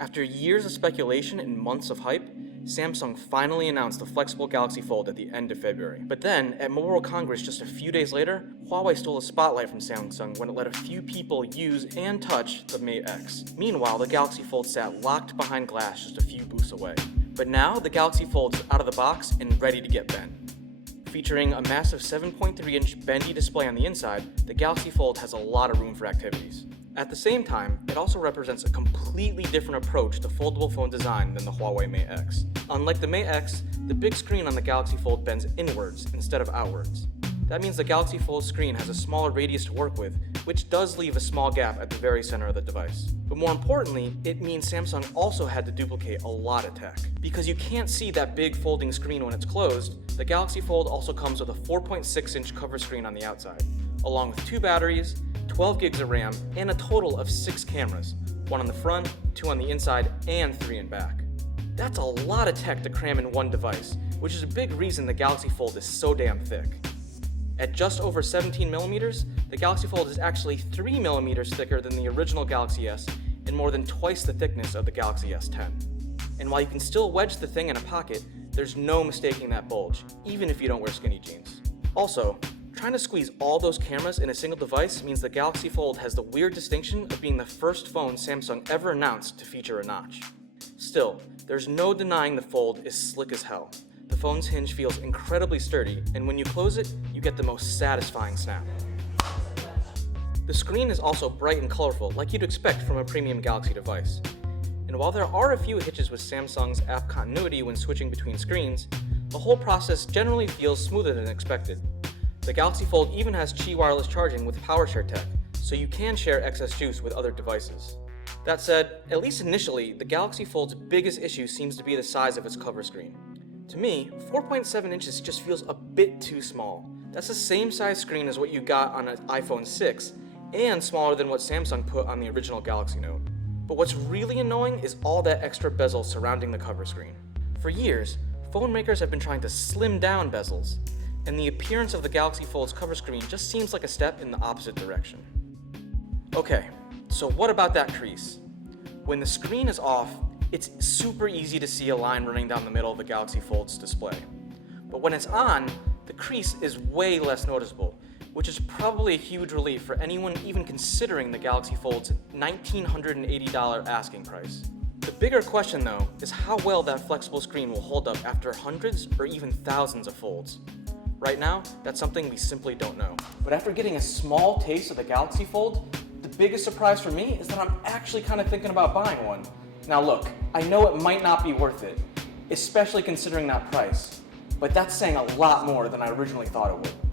After years of speculation and months of hype, Samsung finally announced the flexible Galaxy Fold at the end of February. But then, at Mobile World Congress just a few days later, Huawei stole the spotlight from Samsung when it let a few people use and touch the Mate X. Meanwhile, the Galaxy Fold sat locked behind glass just a few booths away. But now, the Galaxy Fold is out of the box and ready to get bent. Featuring a massive 7.3-inch bendy display on the inside, the Galaxy Fold has a lot of room for activities. At the same time, it also represents a completely different approach to foldable phone design than the Huawei Mate X. Unlike the Mate X, the big screen on the Galaxy Fold bends inwards instead of outwards. That means the Galaxy Fold screen has a smaller radius to work with, which does leave a small gap at the very center of the device. But more importantly, it means Samsung also had to duplicate a lot of tech. Because you can't see that big folding screen when it's closed, the Galaxy Fold also comes with a 4.6-inch cover screen on the outside, along with 2 batteries, 12 gigs of RAM, and a total of 6 cameras, 1 on the front, 2 on the inside, and 3 in back. That's a lot of tech to cram in one device, which is a big reason the Galaxy Fold is so damn thick. At just over 17mm, the Galaxy Fold is actually 3mm thicker than the original Galaxy S and more than twice the thickness of the Galaxy S10. And while you can still wedge the thing in a pocket, there's no mistaking that bulge, even if you don't wear skinny jeans. Also, trying to squeeze all those cameras in a single device means the Galaxy Fold has the weird distinction of being the first phone Samsung ever announced to feature a notch. Still, there's no denying the Fold is slick as hell. The phone's hinge feels incredibly sturdy, and when you close it, you get the most satisfying snap. The screen is also bright and colorful, like you'd expect from a premium Galaxy device. And while there are a few hitches with Samsung's app continuity when switching between screens, the whole process generally feels smoother than expected. The Galaxy Fold even has Qi wireless charging with PowerShare tech, so you can share excess juice with other devices. That said, at least initially, the Galaxy Fold's biggest issue seems to be the size of its cover screen. To me, 4.7 inches just feels a bit too small. That's the same size screen as what you got on an iPhone 6, and smaller than what Samsung put on the original Galaxy Note. But what's really annoying is all that extra bezel surrounding the cover screen. For years, phone makers have been trying to slim down bezels, and the appearance of the Galaxy Fold's cover screen just seems like a step in the opposite direction. Okay, so what about that crease? When the screen is off, it's super easy to see a line running down the middle of the Galaxy Fold's display. But when it's on, the crease is way less noticeable, which is probably a huge relief for anyone even considering the Galaxy Fold's $1,980 asking price. The bigger question though is how well that flexible screen will hold up after hundreds or even thousands of folds. Right now, that's something we simply don't know. But after getting a small taste of the Galaxy Fold, the biggest surprise for me is that I'm actually kind of thinking about buying one. Now look, I know it might not be worth it, especially considering that price, but that's saying a lot more than I originally thought it would.